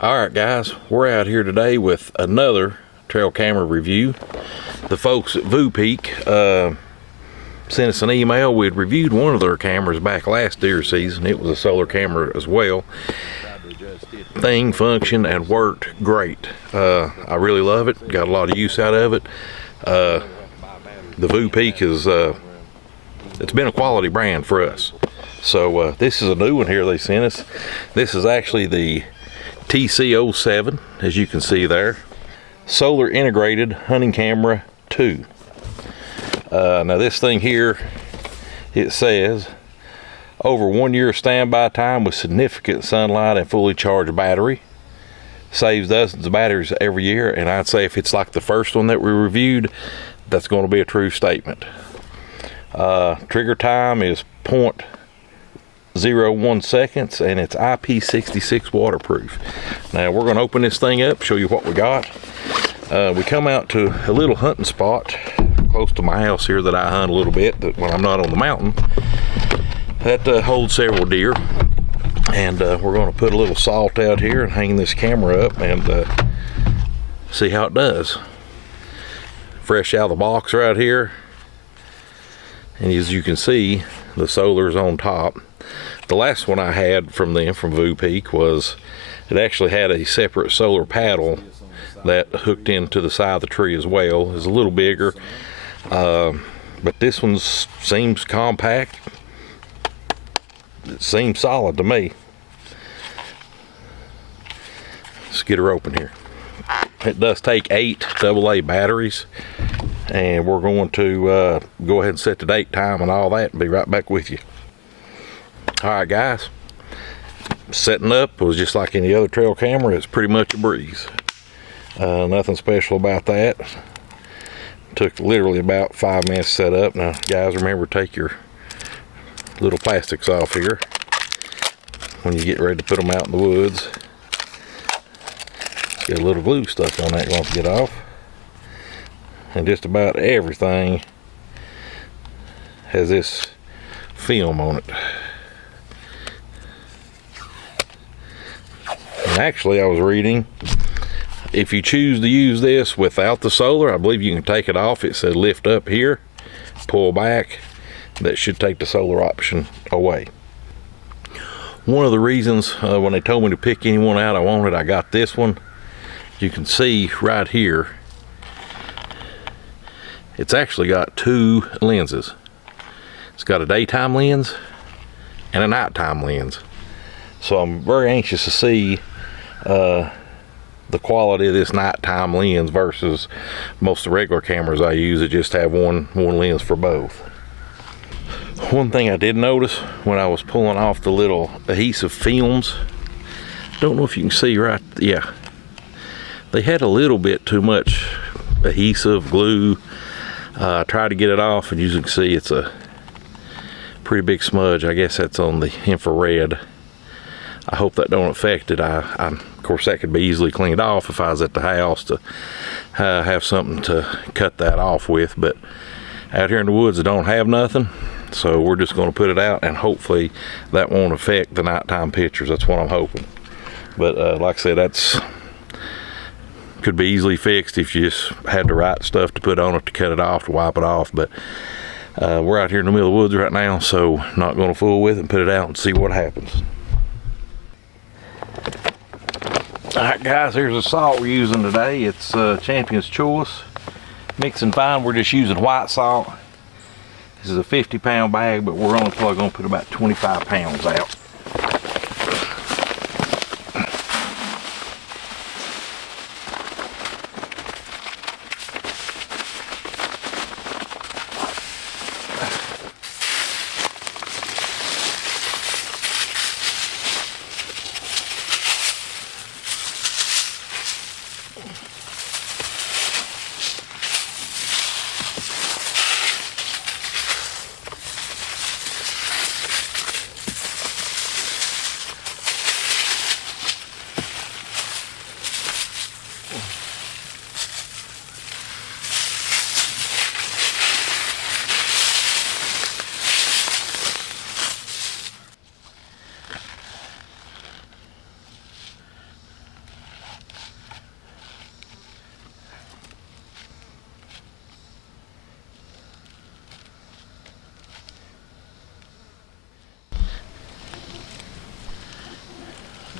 Alright guys, we're out here today with another trail camera review. The folks at Voopeak sent us an email. We'd reviewed one of their cameras back last deer season. It was a solar camera as well. Thing functioned and worked great. I really love it, got a lot of use out of it. The Voopeak is it's been a quality brand for us. So this is a new one here they sent us. This is actually the TC07, as you can see there. Solar integrated hunting camera 2. Now this thing here, it says over 1 year standby time with significant sunlight and fully charged battery. Saves dozens of batteries every year, and I'd say if it's like the first one that we reviewed, that's going to be a true statement. Trigger time is 0.01 seconds, and it's IP66 waterproof. Now we're going to open this thing up, show you what we got. We come out to a little hunting spot close to my house here that I hunt a little bit when I'm not on the mountain. That holds several deer, and we're going to put a little salt out here and hang this camera up and see how it does. Fresh out of the box right here, and as you can see, the solar's on top. The last one I had from them, from Voopeak, was it actually had a separate solar paddle that hooked into the side of the tree as well. It's a little bigger, but this one seems compact. It seems solid to me. Let's get her open here. It does take 8 AA batteries, and we're going to go ahead and set the date, time, and all that, and be right back with you. Alright guys, setting up was just like any other trail camera. It's pretty much a breeze. Nothing special about that. Took literally about 5 minutes to set up. Now guys, remember, take your little plastics off here when you get ready to put them out in the woods. Got a little glue stuck on that, going to get off. And just about everything has this film on it. And actually, I was reading, if you choose to use this without the solar, I believe you can take it off. It said lift up here, pull back. That should take the solar option away. One of the reasons when they told me to pick any one out I wanted, I got this one. You can see right here, it's actually got 2 lenses. It's got a daytime lens and a nighttime lens. So I'm very anxious to see the quality of this nighttime lens versus most of the regular cameras I use that just have one lens for both. One thing I did notice when I was pulling off the little adhesive films, don't know if you can see right, yeah, they had a little bit too much adhesive glue. I tried to get it off, and you can see it's a pretty big smudge. I guess that's on the infrared. I hope that don't affect it. Of course, that could be easily cleaned off if I was at the house to have something to cut that off with, but out here in the woods I don't have nothing, so we're just going to put it out, and hopefully that won't affect the nighttime pictures. That's what I'm hoping. But like I said, that's could be easily fixed if you just had the right stuff to put on it to cut it off, to wipe it off. But we're out here in the middle of the woods right now, so not going to fool with it and put it out and see what happens. Alright guys, here's the salt we're using today. It's Champion's Choice. Mixing fine, we're just using white salt. This is a 50-pound bag, but we're only probably going to put about 25 pounds out.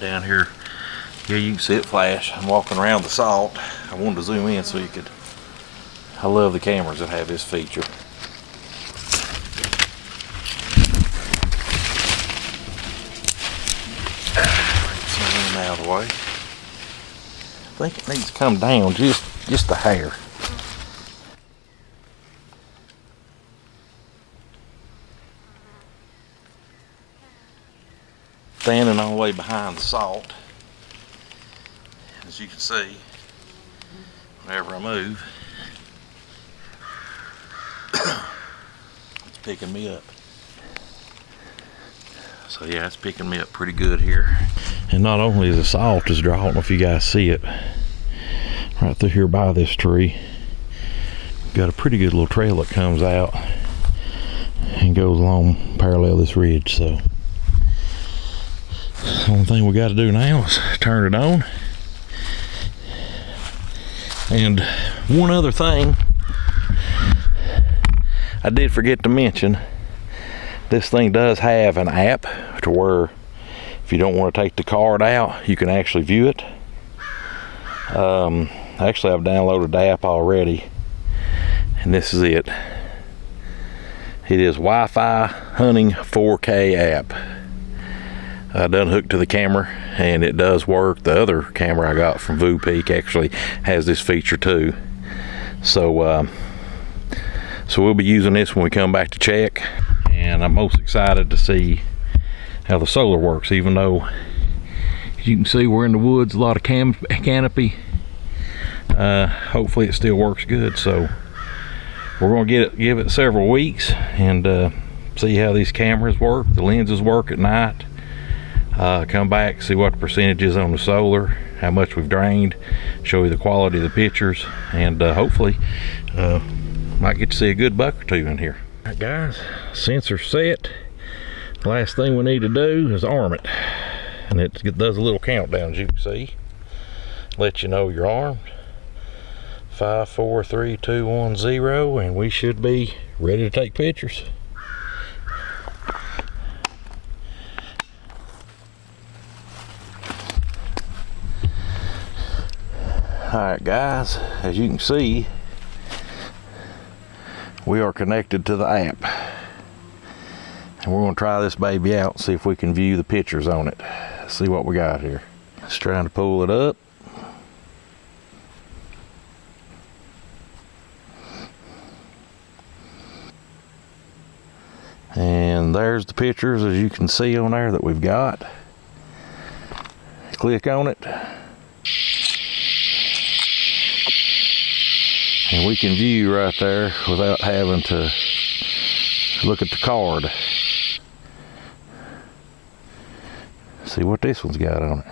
down here. Yeah, you can see it flash. I'm walking around the salt. I wanted to zoom in so you could. I love the cameras that have this feature. Some out of the way. I think it needs to come down just a hair. Standing all the way behind the salt. As you can see, whenever I move, it's picking me up. So yeah, it's picking me up pretty good here. And not only is the salt is dry, I don't know if you guys see it, right through here by this tree, got a pretty good little trail that comes out and goes along parallel this ridge. So the only thing we got to do now is turn it on. And one other thing I did forget to mention, this thing does have an app to where if you don't want to take the card out, you can actually view it. Actually, I've downloaded the app already, and this is it. It is Wi-Fi Hunting 4K app. I done hooked to the camera, and it does work. The other camera I got from Voopeak actually has this feature too. So we'll be using this when we come back to check. And I'm most excited to see how the solar works, even though, as you can see, we're in the woods, a lot of canopy. Hopefully it still works good. So we're going to give it several weeks and see how these cameras work, the lenses work at night. Come back, see what the percentage is on the solar, how much we've drained, show you the quality of the pictures, and hopefully might get to see a good buck or two in here. All right, guys, sensor set. Last thing we need to do is arm it, and it does a little countdown, as you can see. Let you know you're armed. 5, 4, 3, 2, 1, 0, and we should be ready to take pictures. Alright guys, as you can see, we are connected to the app. And we're going to try this baby out and see if we can view the pictures on it. See what we got here. Just trying to pull it up. And there's the pictures, as you can see on there, that we've got. Click on it. And we can view right there without having to look at the card. See what this one's got on it.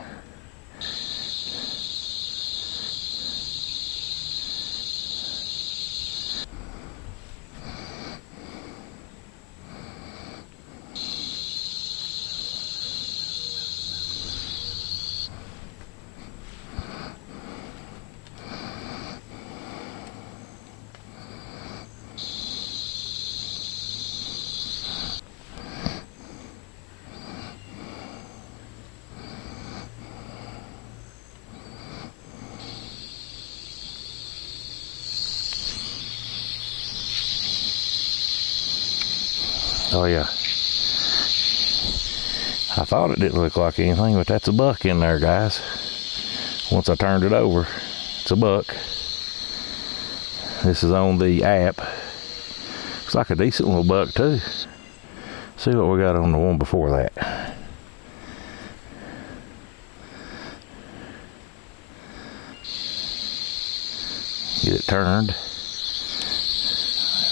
Oh yeah, I thought it didn't look like anything, but that's a buck in there, guys. Once I turned it over, it's a buck. This is on the app. Looks like a decent little buck too. See what we got on the one before that. Get it turned.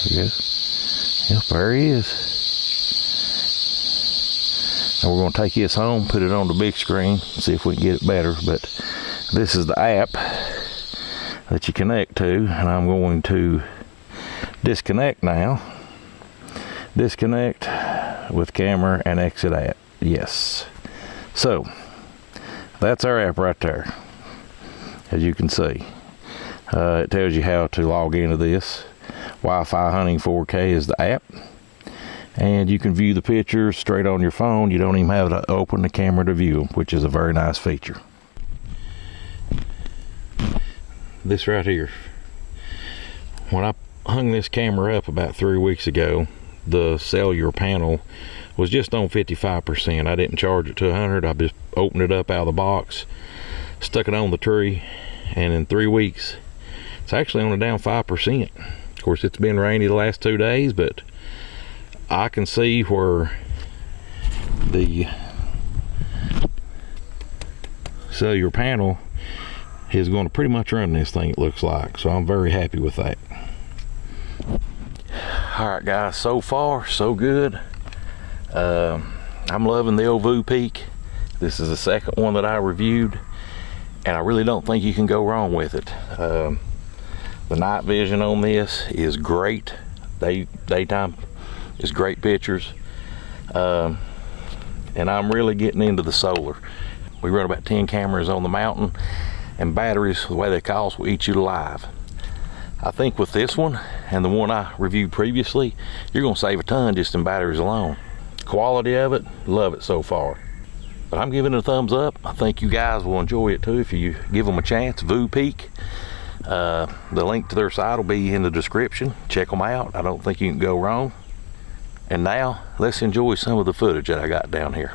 There we go. Yep, there he is. And we're going to take this home, put it on the big screen, see if we can get it better. But this is the app that you connect to, and I'm going to disconnect now. Disconnect with camera and exit app. Yes. So that's our app right there, as you can see. It tells you how to log into this. Wi-Fi Hunting 4K is the app. and you can view the pictures straight on your phone. You don't even have to open the camera to view them, which is a very nice feature. This right here, when I hung this camera up about 3 weeks ago, the cellular panel was just on 55%. I didn't charge it to 100. I just opened it up out of the box, stuck it on the tree, and in 3 weeks it's actually only down 5%. Of course, it's been rainy the last 2 days, but I can see where the cellular panel is going to pretty much run this thing, it looks like. So I'm very happy with that. Alright guys, so far so good. I'm loving the old Voopeak. This is the second one that I reviewed, and I really don't think you can go wrong with it. The night vision on this is great. Daytime is great pictures. And I'm really getting into the solar. We run about 10 cameras on the mountain, and batteries, the way they cost, will eat you alive. I think with this one and the one I reviewed previously, you're going to save a ton just in batteries alone. Quality of it, love it so far. But I'm giving it a thumbs up. I think you guys will enjoy it too if you give them a chance. Voopeak. The link to their site will be in the description. Check them out. I don't think you can go wrong. And now let's enjoy some of the footage that I got down here.